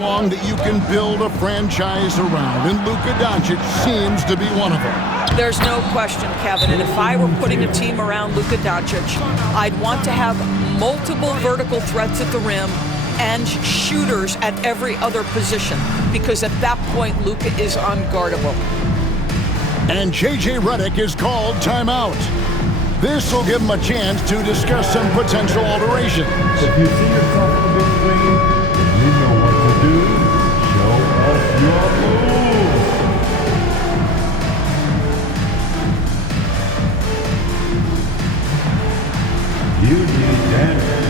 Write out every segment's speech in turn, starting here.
Long that you can build a franchise around, and Luka Doncic seems to be one of them. There's no question, Kevin, and if I were putting a team around Luka Doncic, I'd want to have multiple vertical threats at the rim and shooters at every other position, because at that point, Luka is unguardable. And J.J. Redick is called timeout. This will give him a chance to discuss some potential alterations. If you see yourself in the big screen, you know what to do. Show us your moves. You need damage.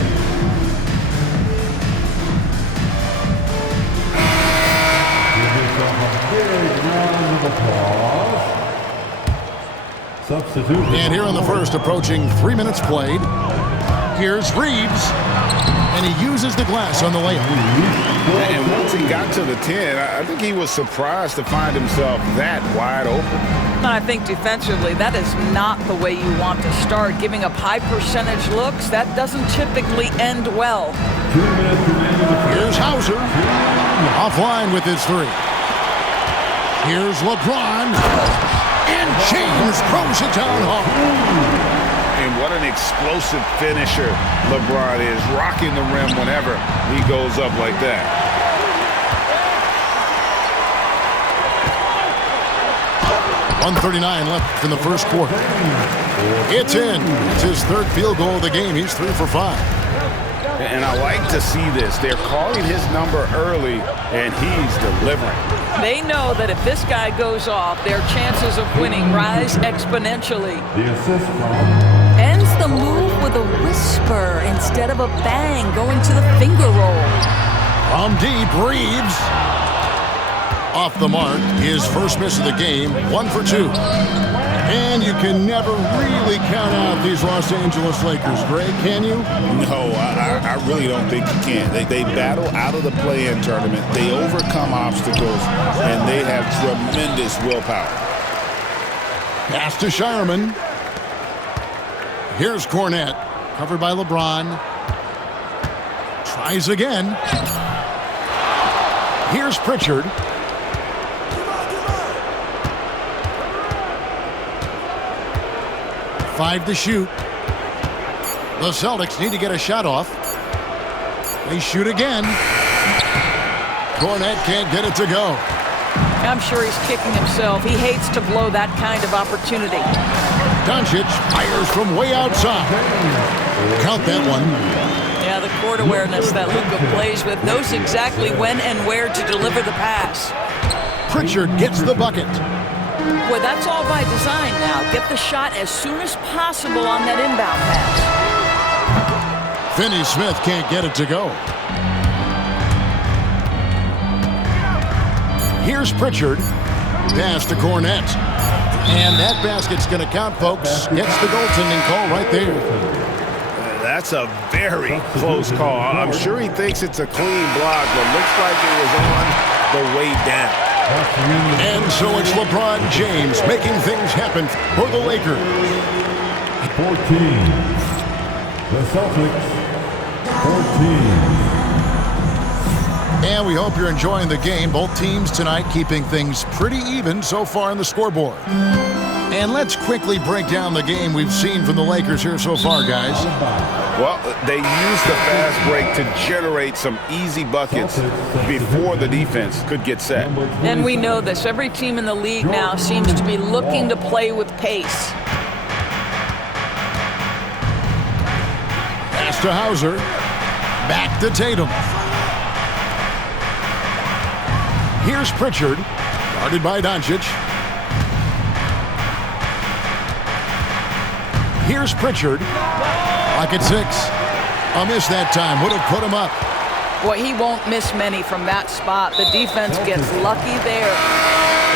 Give yourself a big round of applause. Substitution. And here in the first, approaching 3 minutes played. Here's Reeves. And he uses the glass on the layup. And once he got to the 10, I think he was surprised to find himself that wide open. I think defensively, that is not the way you want to start. Giving up high percentage looks, that doesn't typically end well. 2 minutes remaining. Here's Hauser. Offline with his three. Here's LeBron. And James throws it down hard. And what an explosive finisher LeBron is, rocking the rim whenever he goes up like that. .139 left in the first quarter. It's in. It's his third field goal of the game. He's 3 for 5. And I like to see this. They're calling his number early, and he's delivering. They know that if this guy goes off, their chances of winning rise exponentially. The assist from Ends the move with a whisper instead of a bang, going to the finger roll. From deep, Reeves. Off the mark, his first miss of the game, 1 for 2. And you can never really count out these Los Angeles Lakers, Greg, can you? No, I really don't think you can. They battle out of the play-in tournament. They overcome obstacles, and they have tremendous willpower. Pass to Shireman. Here's Cornette, covered by LeBron. Tries again. Here's Pritchard. Five to shoot. The Celtics need to get a shot off. They shoot again. Cornette can't get it to go. I'm sure he's kicking himself. He hates to blow that kind of opportunity. Doncic fires from way outside. Count that one. Yeah, the court awareness that Luka plays with, knows exactly when and where to deliver the pass. Pritchard gets the bucket. Boy, that's all by design now. Get the shot as soon as possible on that inbound pass. Finney-Smith can't get it to go. Here's Pritchard. Pass to Cornette. And that basket's going to count, folks. Gets the goaltending call right there. That's a very close call. I'm sure he thinks it's a clean block, but looks like it was on the way down. And so it's LeBron James making things happen for the Lakers. 14. The Celtics, 14. And we hope you're enjoying the game. Both teams tonight keeping things pretty even so far on the scoreboard. And let's quickly break down the game we've seen from the Lakers here so far, guys. Well, they used the fast break to generate some easy buckets before the defense could get set. And we know this. Every team in the league now seems to be looking to play with pace. Pass to Hauser. Back to Tatum. Here's Pritchard. Guarded by Doncic. Here's Pritchard. Clock at 6. A miss that time. Would have put him up. Boy, he won't miss many from that spot. The defense gets lucky there.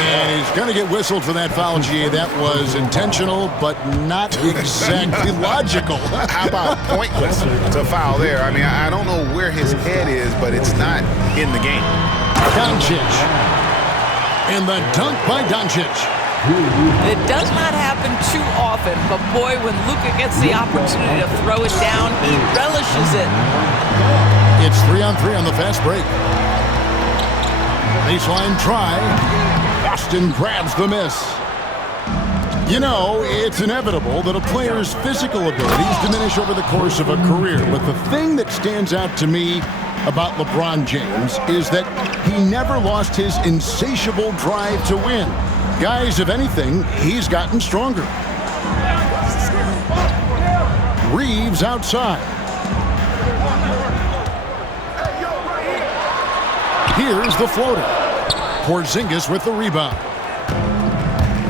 And he's going to get whistled for that foul, G. That was intentional, but not exactly logical. How about pointless to foul there? I mean, I don't know where his head is, but it's not in the game. Doncic. And the dunk by Doncic. It does not happen too often, but boy, when Luka gets the opportunity to throw it down, he relishes it. It's 3-on-3 on the fast break. Baseline try. Boston grabs the miss. You know, it's inevitable that a player's physical abilities diminish over the course of a career. But the thing that stands out to me about LeBron James is that he never lost his insatiable drive to win. Guys, if anything, he's gotten stronger. Reeves outside. Here's the floater. Porzingis with the rebound.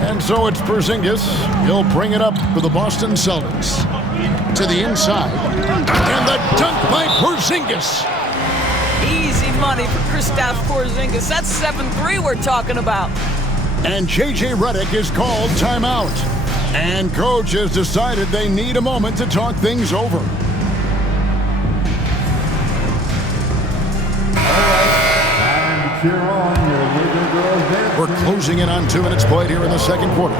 And so it's Porzingis. He'll bring it up for the Boston Celtics. To the inside. And the dunk by Porzingis. Easy money for Kristaps Porzingis. That's 7-3 we're talking about. And J.J. Redick is called timeout. And coach has decided they need a moment to talk things over. Cheer on your Laker girls dancing. We're closing in on 2 minutes played here in the second quarter.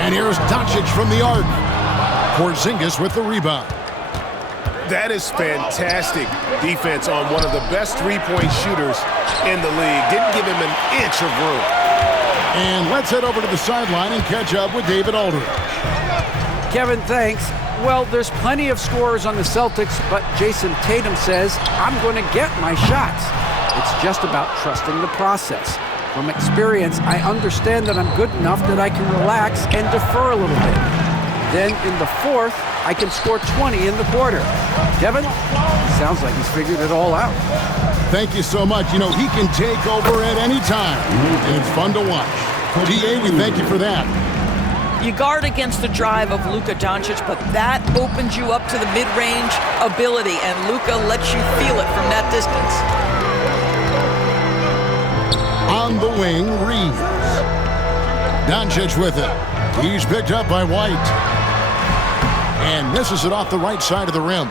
And here's Doncic from the arc. Porzingis with the rebound. That is fantastic defense on one of the best three-point shooters in the league. Didn't give him an inch of room. And let's head over to the sideline and catch up with David Aldridge. Kevin, thanks. Well, there's plenty of scorers on the Celtics, but Jason Tatum says, I'm going to get my shots. It's just about trusting the process. From experience, I understand that I'm good enough that I can relax and defer a little bit. Then in the fourth, I can score 20 in the quarter. Kevin, sounds like he's figured it all out. Thank you so much. You know, he can take over at any time, and it's fun to watch. DA, we thank you for that. You guard against the drive of Luka Doncic, but that opens you up to the mid-range ability, and Luka lets you feel it from that distance. On the wing, Reeves. Doncic with it. He's picked up by White. And misses it off the right side of the rim.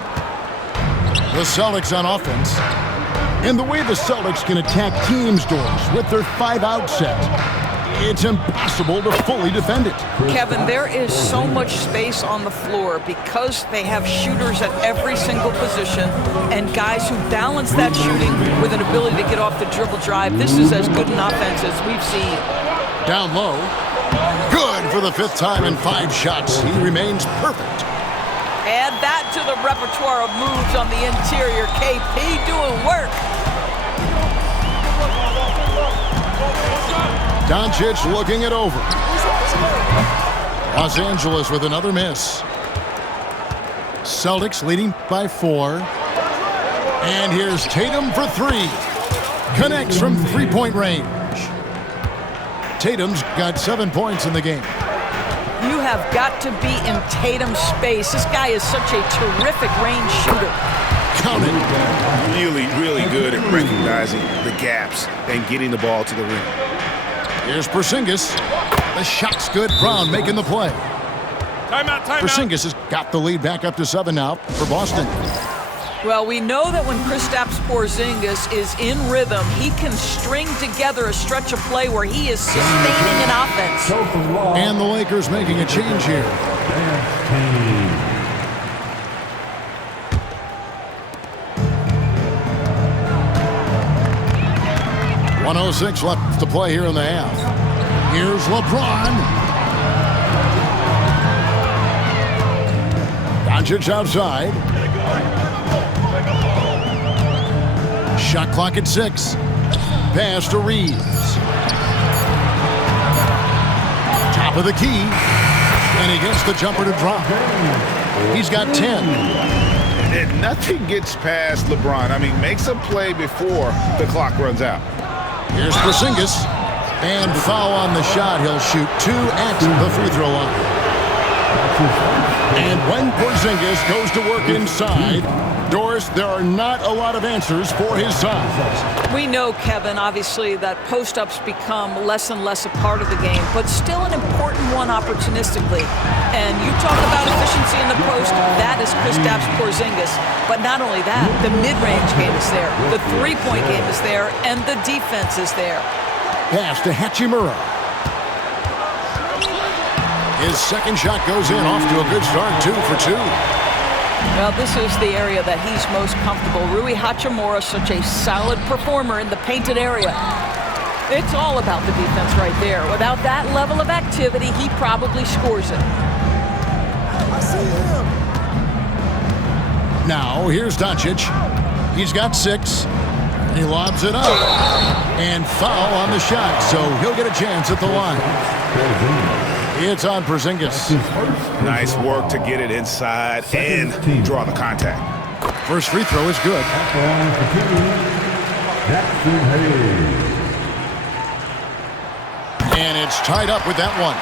The Celtics on offense. And the way the Celtics can attack teams' doors with their 5-out set, it's impossible to fully defend it. Kevin, there is so much space on the floor because they have shooters at every single position and guys who balance that shooting with an ability to get off the dribble drive. This is as good an offense as we've seen. Down low. Good for the 5th time in 5 shots. He remains perfect. Add that to the repertoire of moves on the interior. KP doing work. Doncic looking it over. Los Angeles with another miss. Celtics leading by 4. And here's Tatum for 3. Connects from 3-point range. Tatum's got 7 points in the game. You have got to be in Tatum's space. This guy is such a terrific range shooter. Count it. Really, really good at recognizing the gaps and getting the ball to the rim. Here's Porzingis. The shot's good. Brown making the play. Timeout. Porzingis has got the lead back up to 7 now for Boston. Well, we know that when Kristaps Porzingis is in rhythm, he can string together a stretch of play where he is sustaining an offense. And the Lakers making a change here. 1:06 left to play here in the half. Here's LeBron. Doncic outside. Shot clock at 6. Pass to Reeves. Top of the key. And he gets the jumper to drop. He's got 10. And nothing gets past LeBron. I mean, makes a play before the clock runs out. Here's Porzingis. And foul on the shot. He'll shoot 2 at the free throw line. And when Porzingis goes to work inside, Doris, there are not a lot of answers for his size. We know, Kevin, obviously, that post-ups become less and less a part of the game, but still an important one opportunistically. And you talk about efficiency in the post, that is Kristaps Porzingis. But not only that, the mid-range game is there, the three-point game is there, and the defense is there. Pass to Hachimura. His second shot goes in, off to a good start, 2 for 2. Well, this is the area that he's most comfortable. Rui Hachimura, such a solid performer in the painted area. It's all about the defense right there. Without that level of activity, he probably scores it. I see him. Now, here's Doncic. He's got 6. He lobs it up. And foul on the shot, so he'll get a chance at the line. It's on Porzingis. Nice work to get it inside and draw the contact. First free throw is good. Jackson Hayes. And it's tied up with that one.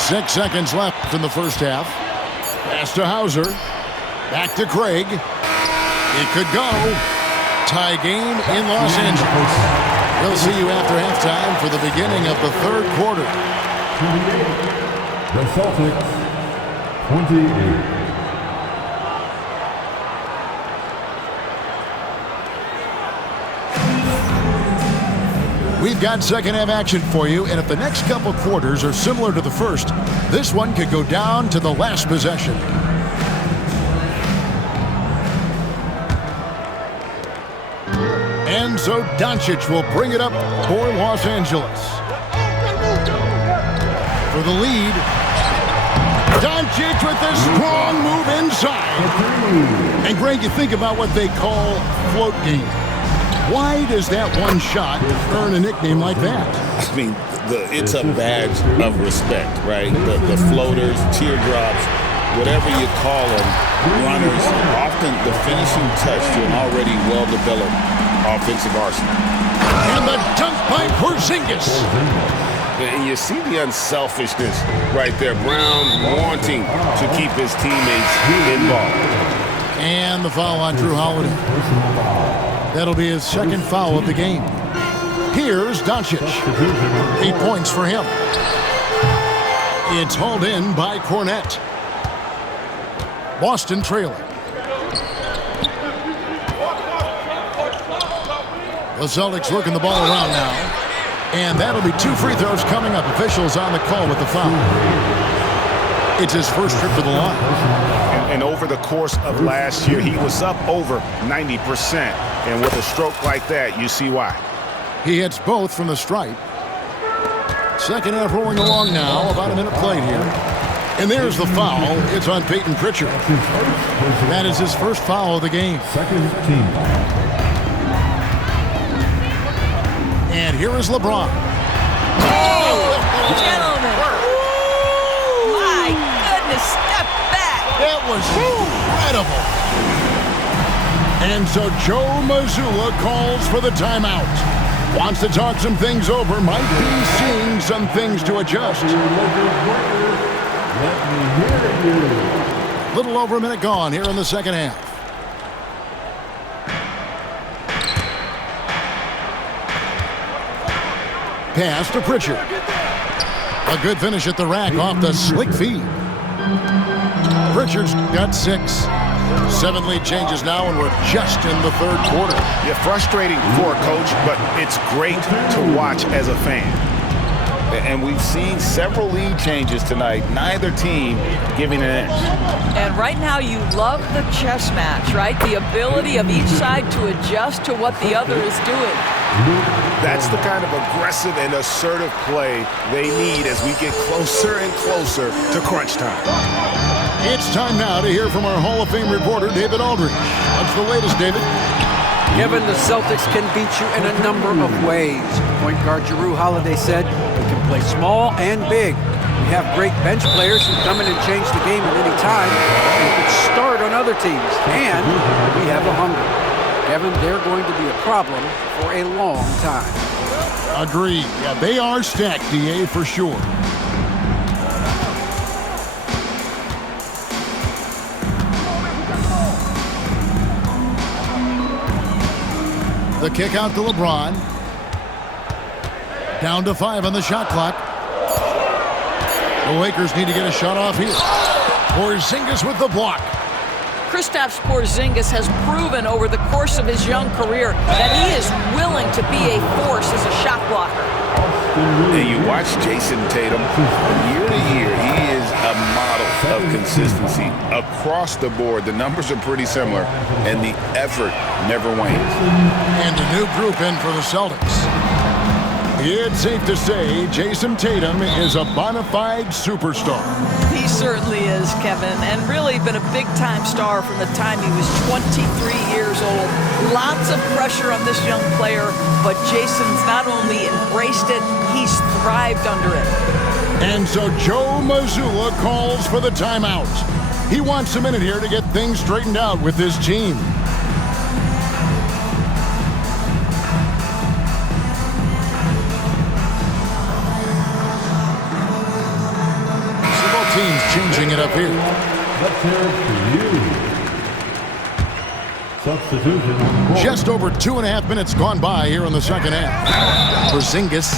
6 seconds left in the first half. Pass to Hauser. Back to Craig. It could go. Tie game in Los Angeles. We'll see you after halftime for the beginning of the third quarter. The Celtics, 28. We've got second half action for you, and if the next couple quarters are similar to the first, this one could go down to the last possession. And so Doncic will bring it up for Los Angeles. For the lead, Doncic with a strong move inside. And Greg, you think about what they call float game. Why does that one shot earn a nickname like that? I mean, it's a badge of respect, right? The floaters, teardrops, whatever you call them, runners, often the finishing touch to an already well-developed offensive arsenal. And the dunk by Porzingis. And you see the unselfishness right there. Brown wanting to keep his teammates involved. And the foul on Drew Holiday. That'll be his second foul of the game. Here's Doncic. 8 points for him. It's hauled in by Cornette. Boston trailing. The Celtics working the ball around now. And that'll be 2 free throws coming up. Officials on the call with the foul. It's his first trip to the line. And over the course of last year, he was up over 90%. And with a stroke like that, you see why. He hits both from the stripe. Second half rolling along now. About a minute played here. And there's the foul. It's on Peyton Pritchard. That is his first foul of the game. Second team. And here is LeBron. Gentlemen. My goodness, step back. That was incredible. And so Joe Mazzulla calls for the timeout. Wants to talk some things over. Might be seeing some things to adjust. Little over a minute gone here in the second half. Pass to Pritchard. A good finish at the rack off the slick feed. Pritchard's got 6. 7 lead changes now, and we're just in the third quarter. Yeah, frustrating for a coach, but it's great to watch as a fan. And we've seen several lead changes tonight. Neither team giving an inch. And right now you love the chess match, right? The ability of each side to adjust to what the other is doing. That's the kind of aggressive and assertive play they need as we get closer and closer to crunch time. It's time now to hear from our Hall of Fame reporter, David Aldridge. What's the latest, David? Given the Celtics can beat you in a number of ways. Point guard Jrue Holiday said, we can play small and big. We have great bench players who come in and change the game at any time and could start on other teams. And we have a hunger. Kevin, they're going to be a problem for a long time. Agreed. Yeah, they are stacked, DA, for sure. The kick out to LeBron. Down to 5 on the shot clock. The Lakers need to get a shot off here. Porzingis with the block. Kristaps Porzingis has proven over the course of his young career that he is willing to be a force as a shot blocker. And you watch Jason Tatum, year to year, he is a model of consistency across the board. The numbers are pretty similar, and the effort never wanes. And a new group in for the Celtics. It's safe to say Jason Tatum is a bona fide superstar. He certainly is, Kevin, and really been a big-time star from the time he was 23 years old. Lots of pressure on this young player, but Jason's not only embraced it, he's thrived under it. And so Joe Mazzulla calls for the timeout. He wants a minute here to get things straightened out with his team. Teams changing it up here. Let's hear it for you. Substitution on the court. Just over 2.5 minutes gone by here in the second half. Porzingis.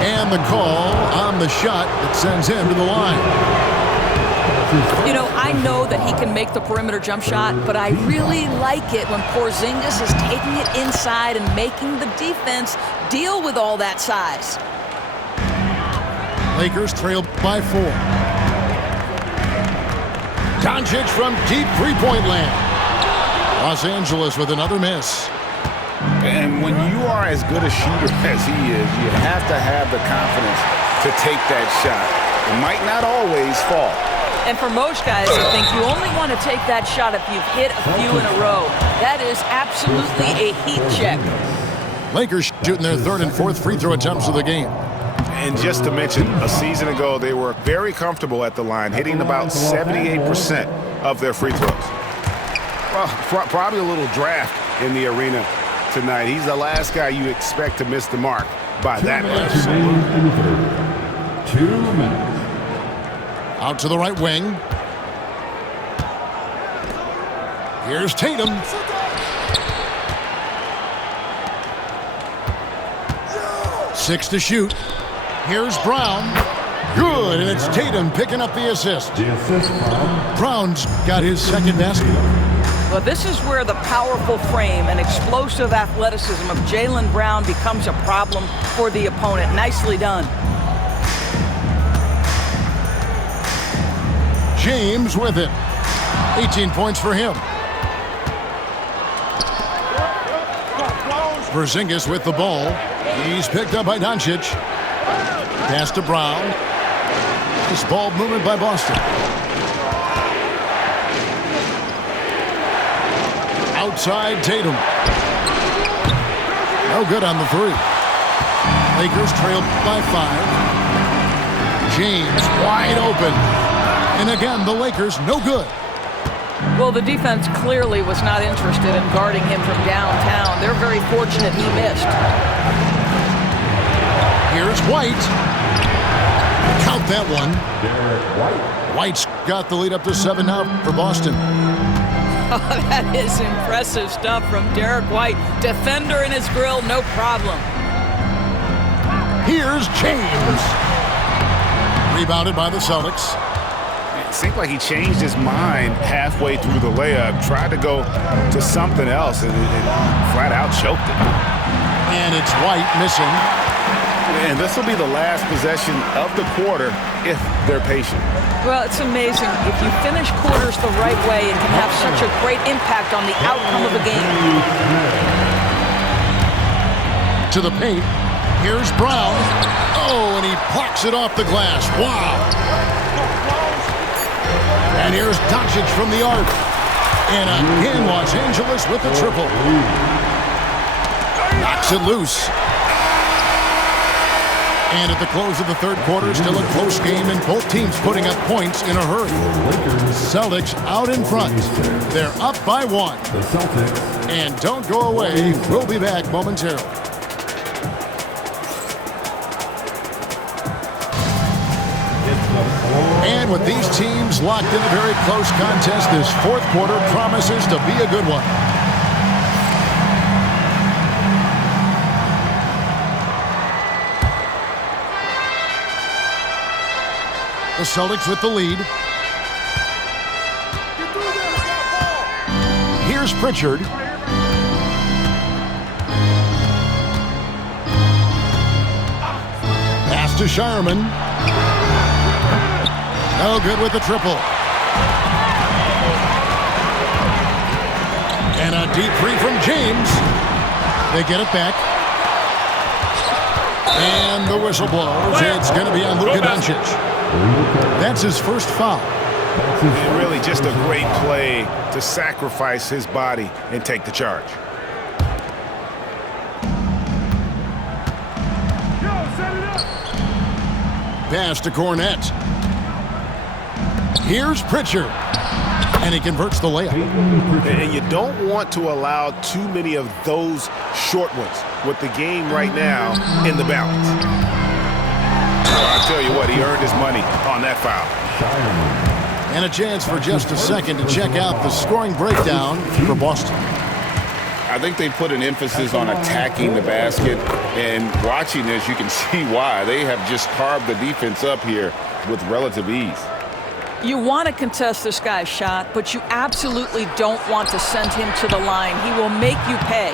And the call on the shot that sends him to the line. You know, I know that he can make the perimeter jump shot, but I really like it when Porzingis is taking it inside and making the defense deal with all that size. Lakers trail by 4. Doncic from deep three-point land. Los Angeles with another miss. And when you are as good a shooter as he is, you have to have the confidence to take that shot. It might not always fall. And for most guys, I think you only want to take that shot if you've hit a few in a row. That is absolutely a heat check. Lakers shooting their third and fourth free throw attempts of the game. And just to mention, a season ago, they were very comfortable at the line, hitting about 78% of their free throws. Well, probably a little draft in the arena tonight. He's the last guy you expect to miss the mark by that much. 2 minutes. Out to the right wing. Here's Tatum. Six to shoot. Here's Brown. Good, and it's Tatum picking up the assist. The assist from Brown's got his second basket. Well, this is where the powerful frame and explosive athleticism of Jaylen Brown becomes a problem for the opponent. Nicely done. James with it. 18 points for him. Porzingis with the ball. He's picked up by Doncic. Pass to Brown. Nice ball movement by Boston. Outside Tatum. No good on the three. Lakers trail by 5. James wide open. And again, the Lakers no good. Well, the defense clearly was not interested in guarding him from downtown. They're very fortunate he missed. Here's White. Count that one. Derek White. White's got the lead up to 7 now for Boston. Oh, that is impressive stuff from Derek White. Defender in his grill, no problem. Here's James. Rebounded by the Celtics. It seemed like he changed his mind halfway through the layup, tried to go to something else, and flat out choked it. And it's White missing. And this will be the last possession of the quarter if they're patient. Well, it's amazing. If you finish quarters the right way, it can have such a great impact on the outcome of a game. To the paint. Here's Brown. Oh, and he plucks it off the glass. Wow. And here's Doncic from the arc. And again, Los Angeles with the triple. Knocks it loose. And at the close of the third quarter, still a close game, and both teams putting up points in a hurry. Celtics out in front. They're up by 1. The Celtics. And don't go away. We'll be back momentarily. And with these teams locked in a very close contest, this fourth quarter promises to be a good one. The Celtics with the lead. Here's Pritchard. Pass to Shireman. No good with the triple. And a deep three from James. They get it back. And the whistle blows. It's going to be on Luka Doncic. That's his first foul. And really just a great play to sacrifice his body and take the charge. Pass to Cornette. Here's Pritchard. And he converts the layup. And you don't want to allow too many of those short ones with the game right now in the balance. I'll tell you what, he earned his money on that foul. And a chance for just a second to check out the scoring breakdown for Boston. I think they put an emphasis on attacking the basket, and watching this, you can see why. They have just carved the defense up here with relative ease. You want to contest this guy's shot, but you absolutely don't want to send him to the line. He will make you pay.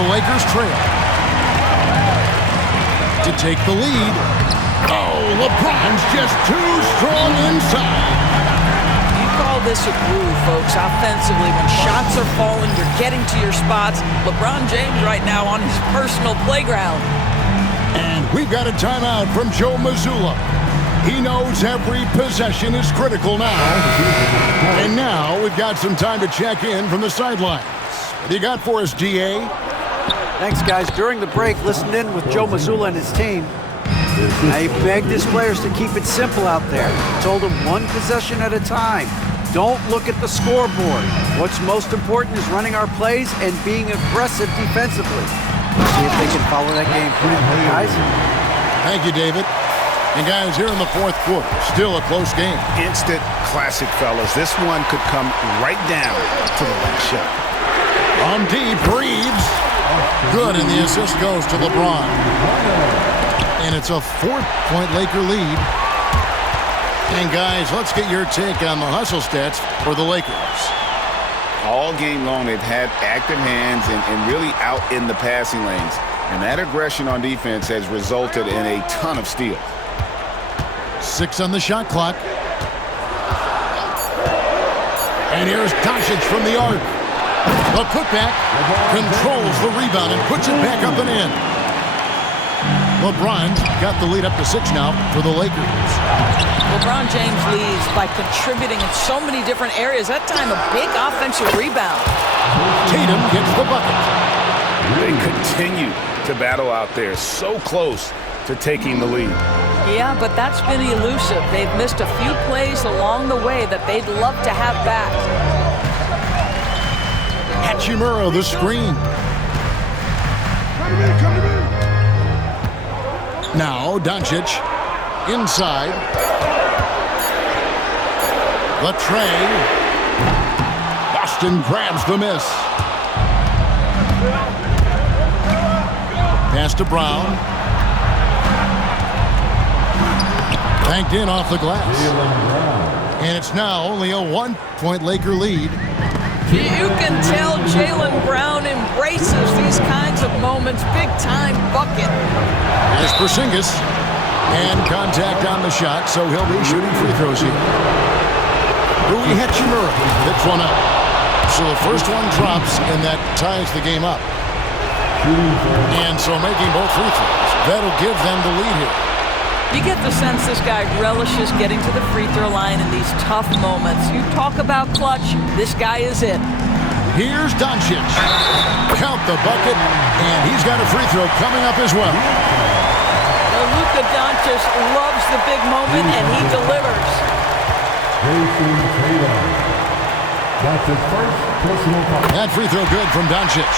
The Lakers trail. To take the lead. Oh, LeBron's just too strong inside. You call this a groove, folks, offensively. When shots are falling, you're getting to your spots. LeBron James right now on his personal playground. And we've got a timeout from Joe Mazzulla. He knows every possession is critical now. And now we've got some time to check in from the sidelines. What do you got for us, DA? Thanks, guys. During the break, listened in with Joe Mazzulla and his team. He begged his players to keep it simple out there. Told them one possession at a time. Don't look at the scoreboard. What's most important is running our plays and being aggressive defensively. See if they can follow that game plan, guys. Thank you, David. And guys, here in the fourth quarter, still a close game. Instant classic, fellas. This one could come right down to the last shot. On deep, Reeves. Good, and the assist goes to LeBron. And it's a 4-point Laker lead. And guys, let's get your take on the hustle stats for the Lakers. All game long, they've had active hands and really out in the passing lanes. And that aggression on defense has resulted in a ton of steals. 6 on the shot clock. And here's Doncic from the arc. The putback controls the rebound and puts it back up and in. LeBron's got the lead up to 6 now for the Lakers. LeBron James leads by contributing in so many different areas. That time, a big offensive rebound. Tatum gets the bucket. They continue to battle out there, so close to taking the lead. Yeah, but that's been elusive. They've missed a few plays along the way that they'd love to have back. Hachimura, the screen. Now Doncic inside. The tray. Boston grabs the miss. Pass to Brown. Banked in off the glass. And it's now only a 1-point Laker lead. You can tell Jaylen Brown embraces these kinds of moments. Big-time bucket. There's Porzingis. And contact on the shot, so he'll be shooting free throws here. Rui Hachimura picks one up. So the first one drops, and that ties the game up. And so making both free throws, that'll give them the lead here. You get the sense this guy relishes getting to the free throw line in these tough moments. You talk about clutch, this guy is it. Here's Doncic. Count the bucket, and he's got a free throw coming up as well. Luka Doncic loves the big moment, and he delivers. That's his first personal foul. That free throw good from Doncic.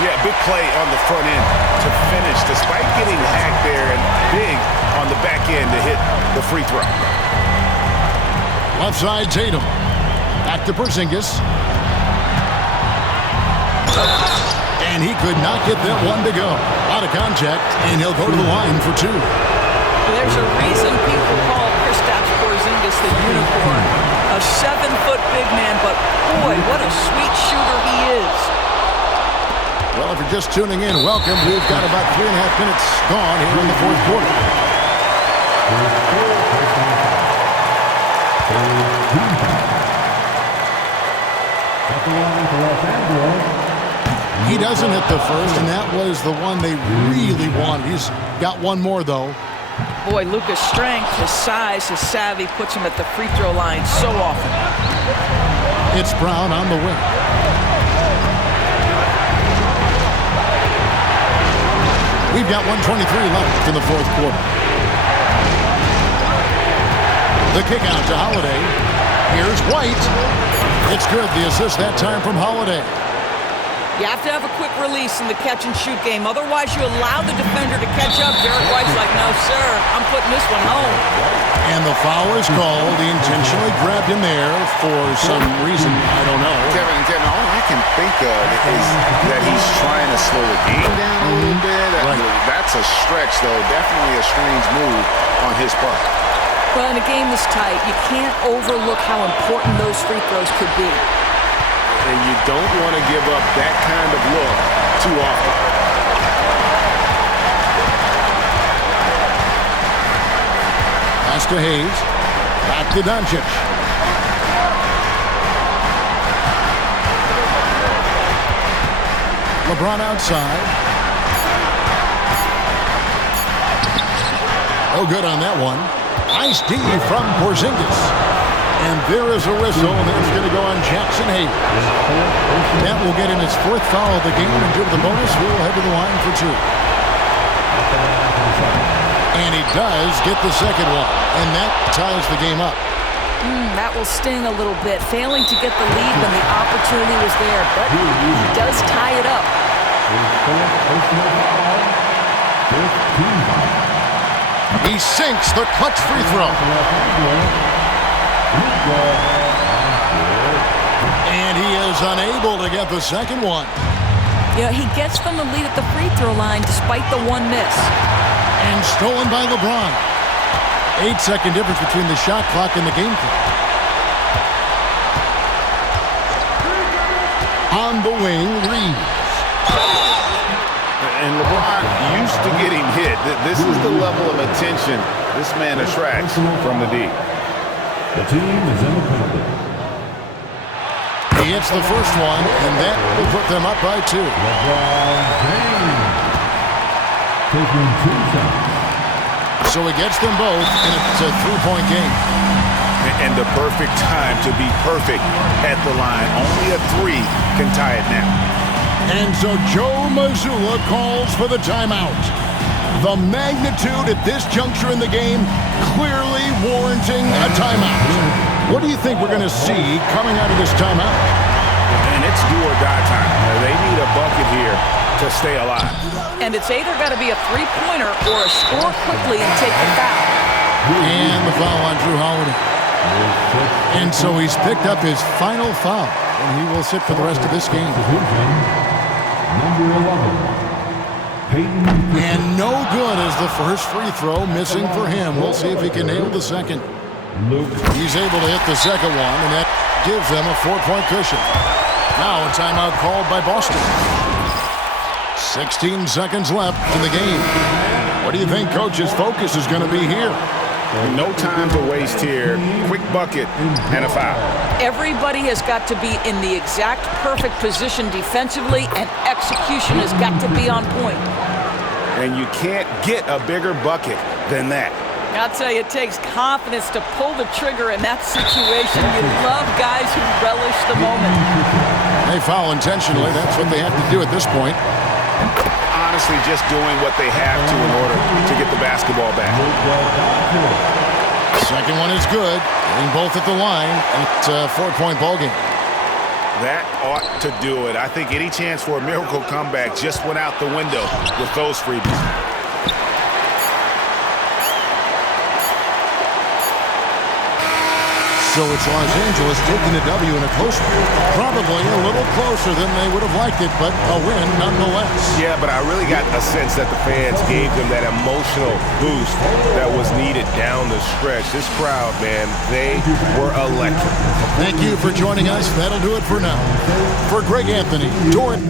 Yeah, big play on the front end to finish, despite getting hacked there, and big on the back end to hit the free throw. Left side, Tatum. Back to Porzingis. And he could not get that one to go. Out of contact, and he'll go to the line for 2. There's a reason people call Kristaps Porzingis the unicorn. A 7-foot big man, but boy, what a sweet shooter he is. Well, if you're just tuning in, welcome. We've got about 3.5 minutes gone here in the fourth quarter. At the line for Los Angeles. He doesn't hit the first, and that was the one they really wanted. He's got one more, though. Boy, Luka's strength, his size, his savvy puts him at the free throw line so often. It's Brown on the wing. We've got 1:23 left in the fourth quarter. The kick out to Holiday. Here's White. It's good. The assist that time from Holiday. You have to have a quick release in the catch-and-shoot game. Otherwise, you allow the defender to catch up. Derek White's like, no, sir, I'm putting this one home. And the foul is called. He intentionally grabbed him there for some reason. I don't know. Kevin, all I can think of is that he's trying to slow the game down a little bit. That's a stretch, though. Definitely a strange move on his part. Well, in a game this tight, you can't overlook how important those free throws could be. And you don't want to give up that kind of look too often. Pass to Hayes. Back to Doncic. LeBron outside. No good on that one. Nice D from Porzingis. And there is a whistle, and it's going to go on Jackson Hayes. That will get him his fourth foul of the game, and due to the bonus, we will head to the line for two. And he does get the second one, and that ties the game up. That will sting a little bit, failing to get the lead when the opportunity was there, but he does tie it up. He sinks the clutch free throw. And he is unable to get the second one. Yeah, he gets them the lead at the free throw line despite the one miss. And stolen by LeBron. 8-second difference between the shot clock and the game clock. On the wing, Reeves. And LeBron used to getting hit. This is the level of attention this man attracts from the D. The team is in the penalty. He hits the first one, and that will put them up by 2. LeBron James taking 2 shots. So he gets them both, and it's a 3-point game. And the perfect time to be perfect at the line. Only a 3 can tie it now. And so Joe Mazzulla calls for the timeout. The magnitude at this juncture in the game clearly warranting a timeout. What do you think we're going to see coming out of this timeout? And it's do or die time. They need a bucket here to stay alive. And it's either got to be a three-pointer or a score quickly and take the foul. And the foul on Drew Holiday. And so he's picked up his final foul, and he will sit for the rest of this game. Number 11. And no good as the first free throw missing for him. We'll see if he can nail the second. He's able to hit the second one, and that gives them a 4-point cushion. Now a timeout called by Boston. 16 seconds left in the game. What do you think Coach's focus is going to be here? No time to waste here. Quick bucket and a foul. Everybody has got to be in the exact perfect position defensively, and execution has got to be on point. And you can't get a bigger bucket than that. I'll tell you, it takes confidence to pull the trigger in that situation. You love guys who relish the moment. They foul intentionally. That's what they have to do at this point. Honestly, just doing what they have to in order to get the basketball back. Second one is good. Getting both at the line. And it's a 4-point ball game. That ought to do it. I think any chance for a miracle comeback just went out the window with those freebies. So it's Los Angeles taking the W in a close one. Probably a little closer than they would have liked it, but a win nonetheless. Yeah, but I really got a sense that the fans gave them that emotional boost that was needed down the stretch. This crowd, man, they were electric. Thank you for joining us. That'll do it for now. For Greg Anthony, Jordan